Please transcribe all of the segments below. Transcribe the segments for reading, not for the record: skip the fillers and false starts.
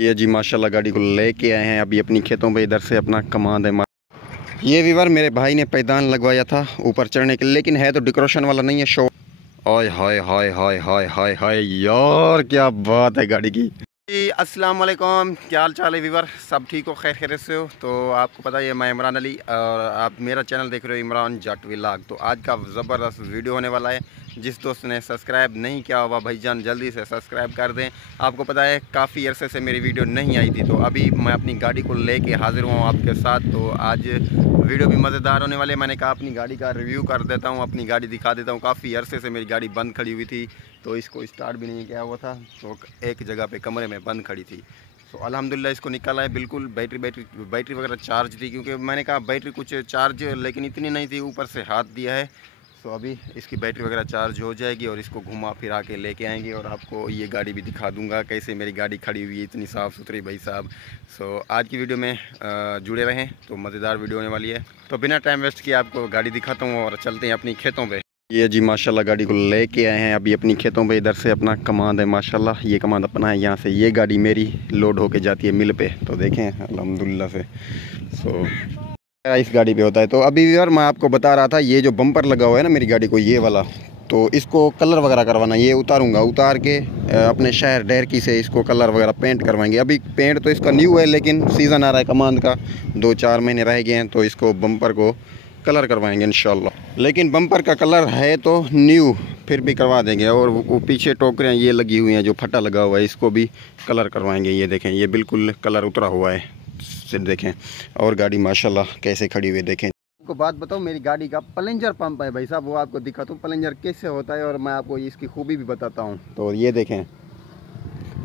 ये जी माशाल्लाह गाड़ी को लेके आए हैं अभी अपनी खेतों पे, इधर से अपना कमांड है। ये वीवर मेरे भाई ने पैदान लगवाया था ऊपर चढ़ने के लिए, लेकिन है तो डेकोरेशन वाला नहीं है, शो। हाय हाय हाय हाय हाय हाय हाय यार, क्या बात है गाड़ी की। अस्सलाम वालेकुम, क्या हाल चाल है वीवर, सब ठीक हो, खैर खैरियत से हो। तो आपको पता है मैं इमरान अली और आप मेरा चैनल देख रहे हो इमरान जट व्लॉग। तो आज का ज़बरदस्त वीडियो होने वाला है। जिस दोस्त ने सब्सक्राइब नहीं किया हुआ भाईजान जल्दी से सब्सक्राइब कर दें। आपको पता है काफ़ी अरसे से मेरी वीडियो नहीं आई थी, तो अभी मैं अपनी गाड़ी को लेके हाज़िर हुआ हूँ आपके साथ। तो आज वीडियो भी मज़ेदार होने वाले। मैंने कहा अपनी गाड़ी का रिव्यू कर देता हूँ, अपनी गाड़ी दिखा देता हूँ। काफ़ी अरसे से मेरी गाड़ी बंद खड़ी हुई थी, तो इसको स्टार्ट भी नहीं किया हुआ था, तो एक जगह पे कमरे में बंद खड़ी थी। तो अल्हम्दुलिल्लाह इसको निकाला है। बिल्कुल बैटरी वगैरह चार्ज थी, क्योंकि मैंने कहा बैटरी कुछ चार्ज लेकिन इतनी नहीं थी, ऊपर से हाथ दिया है। तो अभी इसकी बैटरी वगैरह चार्ज हो जाएगी और इसको घुमा फिरा के लेके आएंगे और आपको ये गाड़ी भी दिखा दूंगा कैसे मेरी गाड़ी खड़ी हुई है इतनी साफ़ सुथरी भाई साहब। सो आज की वीडियो में जुड़े रहें, तो मज़ेदार वीडियो होने वाली है। तो बिना टाइम वेस्ट किए आपको गाड़ी दिखाता हूँ और चलते हैं अपनी खेतों पे। ये जी माशाल्लाह गाड़ी को लेके आए हैं अभी अपनी खेतों पे, इधर से अपना कमांड है माशाल्लाह। ये कमांड अपना है, यहाँ से ये गाड़ी मेरी लोड होके जाती है मिल पे। तो देखें अल्हम्दुलिल्लाह से। सो इस गाड़ी पे होता है। तो अभी यार मैं आपको बता रहा था, ये जो बम्पर लगा हुआ है ना मेरी गाड़ी को, ये वाला, तो इसको कलर वगैरह करवाना। ये उतारूंगा, उतार के अपने शहर डैरकी से इसको कलर वगैरह पेंट करवाएंगे। अभी पेंट तो इसका न्यू है, लेकिन सीज़न आ रहा है कमांड का, 2-4 महीने रह गए हैं, तो इसको बम्पर को कलर करवाएंगे इंशाल्लाह। लेकिन बम्पर का कलर है तो न्यू, फिर भी करवा देंगे। और वो पीछे टोकरियाँ ये लगी हुई हैं, जो फटा लगा हुआ है, इसको भी कलर करवाएंगे। ये देखें, ये बिल्कुल कलर उतरा हुआ है, सिर्फ देखें। और गाड़ी माशाल्लाह कैसे खड़ी हुई देखें। आपको बात बताऊं, मेरी गाड़ी का प्लंजर पंप है भाई साहब, वो आपको दिखाता हूँ प्लंजर कैसे होता है, और मैं आपको इसकी खूबी भी बताता हूँ। तो ये देखें,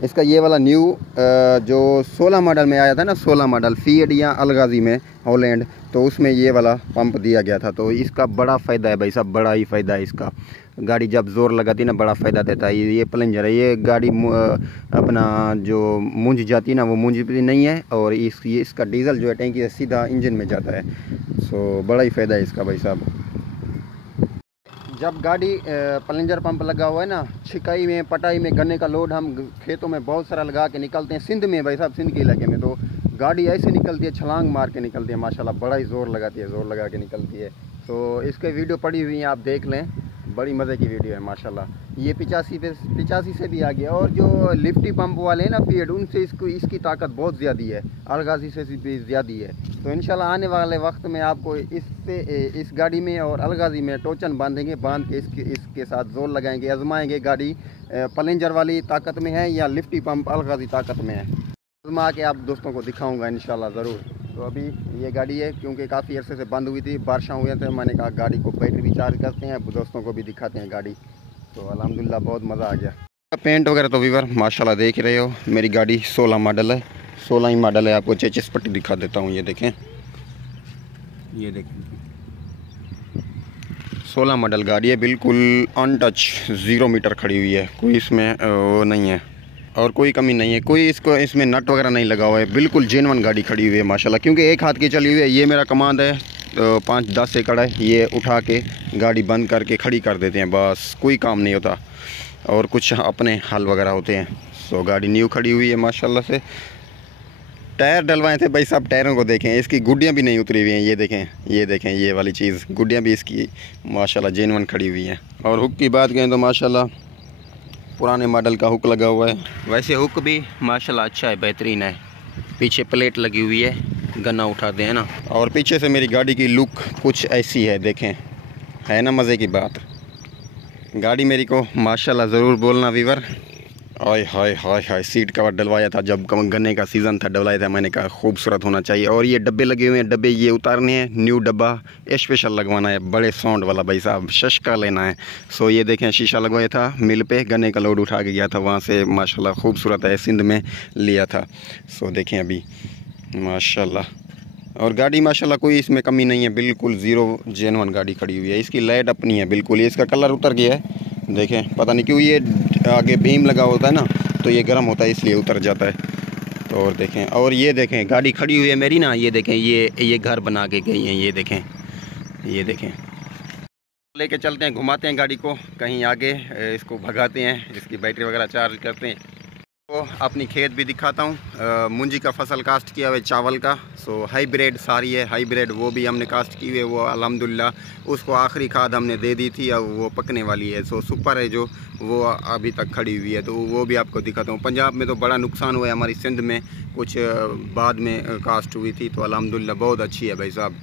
इसका ये वाला न्यू जो 16 मॉडल में आया था ना, 16 मॉडल फीड या अलगाजी में हॉलैंड, तो उसमें ये वाला पंप दिया गया था। तो इसका बड़ा फ़ायदा है भाई साहब, बड़ा ही फ़ायदा है इसका। गाड़ी जब ज़ोर लगाती है ना, बड़ा फ़ायदा देता है। ये प्लंजर है, ये गाड़ी अपना जो मूंझ जाती है ना, वो मूंझ भी नहीं है। और इसका डीज़ल जो है टैंकी से सीधा इंजन में जाता है। सो बड़ा ही फ़ायदा है इसका भाई साहब। जब गाड़ी प्लंजर पंप लगा हुआ है ना, छिकाई में पटाई में गन्ने का लोड हम खेतों में बहुत सारा लगा के निकलते हैं, सिंध में भाई साहब, सिंध के इलाके में, तो गाड़ी ऐसे निकलती है, छलांग मार के निकलती है माशाल्लाह, बड़ा ही ज़ोर लगाती है, ज़ोर लगा के निकलती है। तो इसके वीडियो पड़ी हुई हैं, आप देख लें, बड़ी मज़े की वीडियो है माशाल्लाह। ये 85 से भी आ गया। और जो लिफ्टी पंप वाले हैं ना फीड, उनसे इसकी ताकत बहुत ज़्यादा है, अलगाजी से भी ज़्यादा है। तो इंशाल्लाह आने वाले वक्त में आपको इस गाड़ी में और अलगाजी में टोचन बांधेंगे, बांध के इसके साथ जोर लगाएंगे, आजमाएंगे गाड़ी प्लंजर वाली ताकत में है या लिफ्टी पंप अलगाजी ताकत में है। आजमा के आप दोस्तों को दिखाऊंगा इंशाल्लाह ज़रूर। तो अभी ये गाड़ी है, क्योंकि काफ़ी अरसे से बंद हुई थी, बारिशें हुई थे, मैंने कहा गाड़ी को बैटरी भी चार्ज करते हैं, दोस्तों को भी दिखाते हैं गाड़ी। तो अल्हम्दुलिल्लाह बहुत मज़ा आ गया। पेंट वगैरह तो वीवर माशाल्लाह देख रहे हो, मेरी गाड़ी 16 मॉडल है, 16 ही मॉडल है। आपको चेचिस पट्टी दिखा देता हूँ, ये देखें, ये देखें 16 मॉडल गाड़ी है, बिल्कुल अनटच 0 मीटर खड़ी हुई है, कोई इसमें वो नहीं है और कोई कमी नहीं है, कोई इसमें नट वगैरह नहीं लगा हुआ है, बिल्कुल जेन्युइन गाड़ी खड़ी हुई है माशाल्लाह। क्योंकि एक हाथ की चली हुई है। ये मेरा कमांड है, 5-10 एकड़ है, ये उठा के गाड़ी बंद करके खड़ी कर देते हैं, बस कोई काम नहीं होता, और कुछ अपने हल वगैरह होते हैं। सो गाड़ी न्यू खड़ी हुई है माशाल्लाह से। टायर डलवाए थे भाई साहब, टायरों को देखें, इसकी गुड्डियाँ भी नहीं उतरी हुई हैं, ये देखें, ये देखें, ये वाली चीज़, गुड्डियाँ भी इसकी माशाल्लाह जेन्युइन खड़ी हुई हैं। और हुक की बात करें तो माशाल्लाह पुराने मॉडल का हुक लगा हुआ है। वैसे हुक भी माशाल्लाह अच्छा है, बेहतरीन है। पीछे प्लेट लगी हुई है, गन्ना उठाते हैं ना। और पीछे से मेरी गाड़ी की लुक कुछ ऐसी है, देखें, है ना मज़े की बात। गाड़ी मेरी को माशाल्लाह ज़रूर बोलना वीवर। हाय हाय हाय हाय, सीट कवर डलवाया था जब गन्ने का सीज़न था, डलवाया था, मैंने कहा खूबसूरत होना चाहिए। और ये डब्बे लगे हुए हैं, डब्बे ये उतारने हैं, न्यू डब्बा स्पेशल लगवाना है, बड़े साउंड वाला भाई साहब, शशका लेना है। सो ये देखें, शीशा लगवाया था मिल पे, गन्ने का लोड उठा के गया था वहाँ से, माशाल्लाह खूबसूरत है, सिंध में लिया था। सो देखें अभी माशाल्लाह, और गाड़ी माशाल्लाह कोई इसमें कमी नहीं है, बिल्कुल ज़ीरो जेन्युइन गाड़ी खड़ी हुई है। इसकी लाइट अपनी है बिल्कुल, ये इसका कलर उतर गया है, देखें, पता नहीं क्यों, ये आगे बीम लगा होता है ना, तो ये गर्म होता है इसलिए उतर जाता है। तो और देखें, और ये देखें गाड़ी खड़ी हुई है मेरी ना, ये देखें, ये घर बना के गई हैं, ये देखें, ये देखें। लेके चलते हैं, घुमाते हैं गाड़ी को कहीं आगे, इसको भगाते हैं, इसकी बैटरी वगैरह चार्ज करते हैं। तो अपनी खेत भी दिखाता हूँ। मुंजी का फसल कास्ट किया हुआ है चावल का। सो हाइब्रिड सारी है, हाइब्रिड वो भी हमने कास्ट की हुई है। वो अल्हम्दुलिल्लाह उसको आखिरी खाद हमने दे दी थी, अब वो पकने वाली है। सो सुपर है जो, वो अभी तक खड़ी हुई है, तो वो भी आपको दिखाता हूँ। पंजाब में तो बड़ा नुकसान हुआ है, हमारी सिंध में कुछ बाद में कास्ट हुई थी, तो अल्हम्दुलिल्लाह बहुत अच्छी है भाई साहब।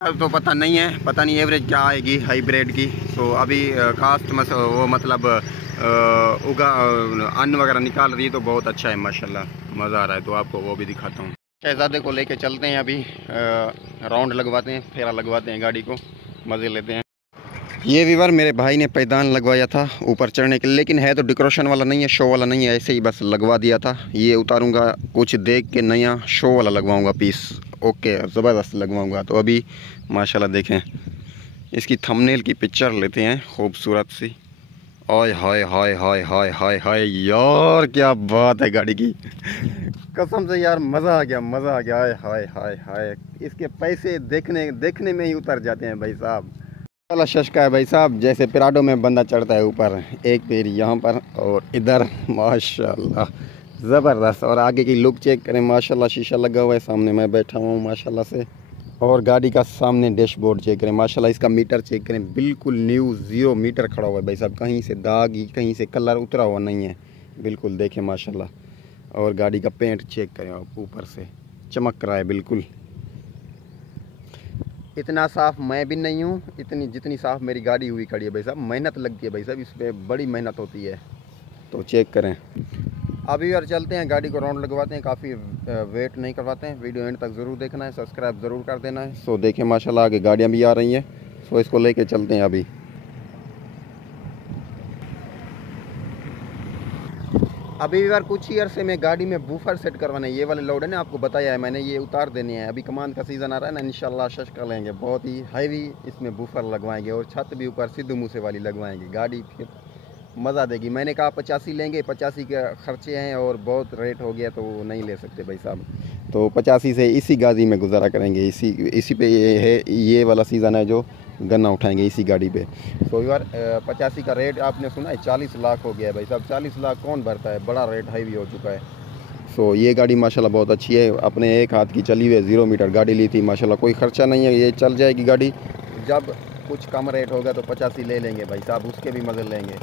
अब तो पता नहीं है, पता नहीं एवरेज क्या आएगी हाइब्रिड की। तो अभी कास्ट वो मतलब उगा अन्न वगैरह निकाल रही है, तो बहुत अच्छा है माशाल्लाह, मज़ा आ रहा है। तो आपको वो भी दिखाता हूँ। शहज़ादे को लेके चलते हैं अभी, राउंड लगवाते हैं, फेरा लगवाते हैं, गाड़ी को मज़े लेते हैं। ये वीवर मेरे भाई ने पैदान लगवाया था ऊपर चढ़ने के लिए, लेकिन है तो डेकोरेशन वाला नहीं है, शो वाला नहीं है, ऐसे ही बस लगवा दिया था। ये उतारूंगा कुछ देख के, नया शो वाला लगवाऊंगा पीस। ओके, ज़बरदस्त लगवाऊंगा। तो अभी माशाल्लाह देखें, इसकी थंबनेल की पिक्चर लेते हैं खूबसूरत सी। ओए हाय हाय हाय हाय हाय हाय यार, क्या बात है गाड़ी की, कसम से यार मज़ा आ गया, मज़ा आ गया। हाय हाय हाय हाय, इसके पैसे देखने में ही उतर जाते हैं भाई साहब। वाला शशका है भाई साहब, जैसे पिराडो में बंदा चढ़ता है ऊपर, एक पैर यहाँ पर और इधर, माशाल्लाह ज़बरदस्त। और आगे की लुक चेक करें, माशाल्लाह शीशा लगा हुआ है, सामने मैं बैठा हुआ हूँ माशाल्लाह से। और गाड़ी का सामने डैशबोर्ड चेक करें, माशाल्लाह इसका मीटर चेक करें, बिल्कुल न्यू 0 मीटर खड़ा हुआ है भाई साहब, कहीं से दाग कहीं से कलर उतरा हुआ नहीं है, बिल्कुल देखें माशाल्लाह। और गाड़ी का पेंट चेक करें आप, ऊपर से चमक रहा है बिल्कुल। इतना साफ़ मैं भी नहीं हूँ इतनी जितनी साफ़ मेरी गाड़ी हुई खड़ी है भाई साहब। मेहनत लगती है भाई साहब, इस पर बड़ी मेहनत होती है, तो चेक करें। अभी यार चलते हैं, गाड़ी को राउंड लगवाते हैं, काफ़ी वेट नहीं करवाते हैं। वीडियो एंड तक ज़रूर देखना है, सब्सक्राइब ज़रूर कर देना है। सो देखें माशाल्लाह आगे गाड़ियाँ भी आ रही हैं, सो इसको लेके चलते हैं अभी। अभी यार कुछ ही अरसे में गाड़ी में बूफर सेट करवाना है। ये वाले लोड है ना, आपको बताया है मैंने, ये उतार देने हैं। अभी कमान का सीज़न आ रहा है ना, इंशाल्लाह शश कर लेंगे, बहुत ही हैवी इसमें बूफर लगवाएंगे, और छत भी ऊपर सिद्धू मूसे वाली लगवाएंगे। गाड़ी फिर मज़ा देगी। मैंने कहा 85 लेंगे, 85 के ख़र्चे हैं और बहुत रेट हो गया, तो वो नहीं ले सकते भाई साहब। तो 85 से इसी गाड़ी में गुजारा करेंगे, इसी पे ये है, ये वाला सीज़न है जो गन्ना उठाएंगे इसी गाड़ी पे। तो यार 85 का रेट आपने सुना है, 40 लाख हो गया है भाई साहब। 40 लाख कौन भरता है, बड़ा रेट हाईवी हो चुका है। सो ये गाड़ी माशाल्लाह बहुत अच्छी है, अपने एक हाथ की चली हुई है, 0 मीटर गाड़ी ली थी माशाल्लाह, कोई ख़र्चा नहीं है, ये चल जाएगी गाड़ी। जब कुछ कम रेट होगा तो 85 ले लेंगे भाई साहब, उसके भी मज़े लेंगे।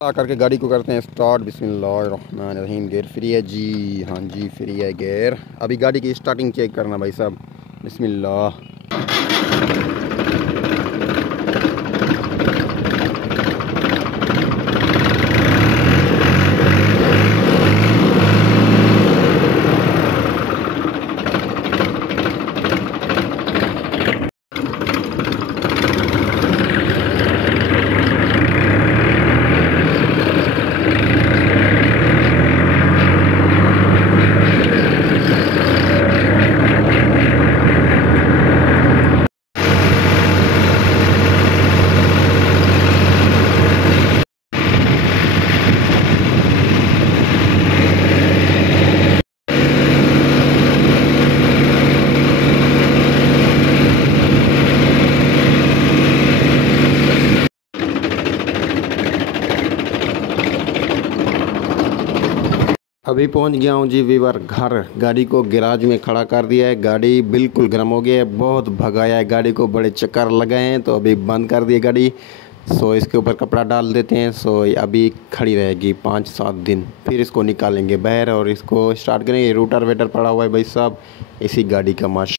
करके गाड़ी को करते हैं स्टार्ट, बिस्मिल्लाहिर्रहमानिर्रहीम। गेयर फ्री है जी, हाँ जी फ्री है गेयर। अभी गाड़ी की स्टार्टिंग चेक करना भाई साहब, बिस्मिल्लाह। अभी पहुंच गया हूं जी वीवर घर, गाड़ी को गैराज में खड़ा कर दिया है। गाड़ी बिल्कुल गर्म हो गया है, बहुत भगाया है गाड़ी को, बड़े चक्कर लगाए हैं, तो अभी बंद कर दी गाड़ी। सो इसके ऊपर कपड़ा डाल देते हैं। सो अभी खड़ी रहेगी 5-7 दिन, फिर इसको निकालेंगे बाहर और इसको स्टार्ट करेंगे। रूटर वेटर पड़ा हुआ है भाई साहब इसी गाड़ी का, माशा